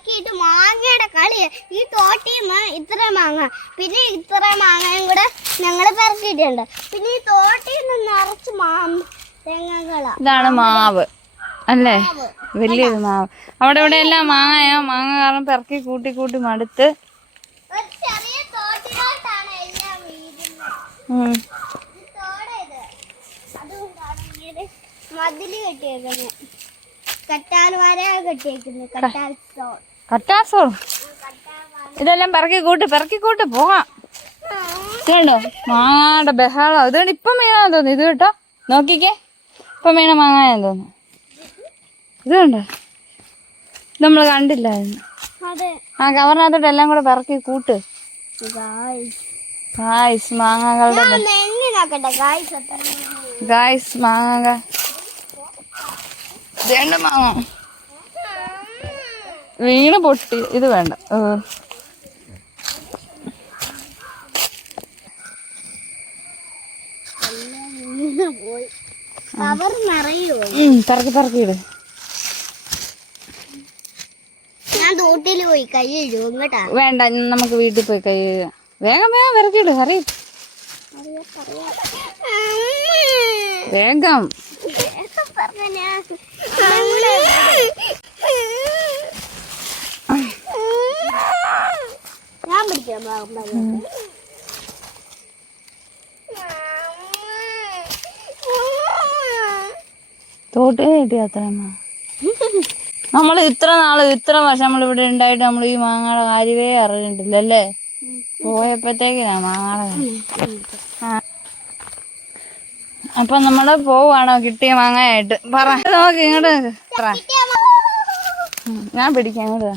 ഇളക്കിയിട്ട് മാങ്ങയുടെ കളി. ഈ തോട്ടിയും ഇത്ര മാങ്ങ. പിന്നെ ഇത്ര മാങ്ങയും കൂടെ ഞങ്ങൾ പറഞ്ഞിട്ടുണ്ട് പിന്നെ ഈ തോട്ടിയിൽ നിന്ന് നിറച്ച് ഇതാണ് മാവ്. അല്ലേ? വലിയൊരു മാവ്. അവിടെ ഇവിടെ എല്ലാം മാങ്ങയാ. മാങ്ങ കാരണം പെറുക്കി കൂട്ടി കൂട്ടി മടുത്ത്. മതിൽ കെട്ടിയേക്കുന്നത്. കട്ടാസോ ഇതെല്ലാം പെറക്കി കൂട്ട് പെറക്കി കൂട്ട് പോകാം. ഇതുണ്ടോ? മാങ്ങാടെ ബഹളം. ഇതുകൊണ്ട് ഇപ്പം വീണാന്ന് തോന്നുന്നു. ഇത് കേട്ടോ. നോക്കിക്കേ. ഇപ്പം വീണ മാങ്ങാൻ തോന്നുന്നു. ഇത് കണ്ടോ നമ്മൾ കണ്ടില്ലായിരുന്നു ആ കവറിനകത്തോട്ട് എല്ലാം കൂടെ പെറക്കി കൂട്ട്. ഗായ്സ് മാങ്ങകളുടെ ഗായ്സ് മാങ്ങ വേണ്ട മാങ്ങ വീണ് പൊട്ടി. ഇത് വേണ്ട. തറക്കി തറക്കി പെറക്കി തോട്ടിൽ പോയി. കൈ കേട്ടാ. വേണ്ട നമുക്ക് വീട്ടിൽ പോയി കൈ. വേഗം വേഗം പെറക്കിയിട് ഹറി. വേഗം ഞാൻ പിടിക്കാം ഭാഗം ഭാഗം. തോട്ട് നമ്മൾ ഇത്ര നാൾ ഇത്ര വർഷം നമ്മൾ ഇവിടെ ഉണ്ടായിട്ട് നമ്മൾ ഈ മാങ്ങയുടെ കാര്യമേ അറിഞ്ഞിട്ടില്ല അല്ലേ പോയപ്പോഴത്തേക്കിനാ. ആ. അപ്പൊ നമ്മൾ പോവാണോ കിട്ടിയ മാങ്ങയായിട്ട്. പറ. നോക്ക് ഇങ്ങോട്ട് ഞാൻ പിടിക്കാം ഇങ്ങോട്ട്.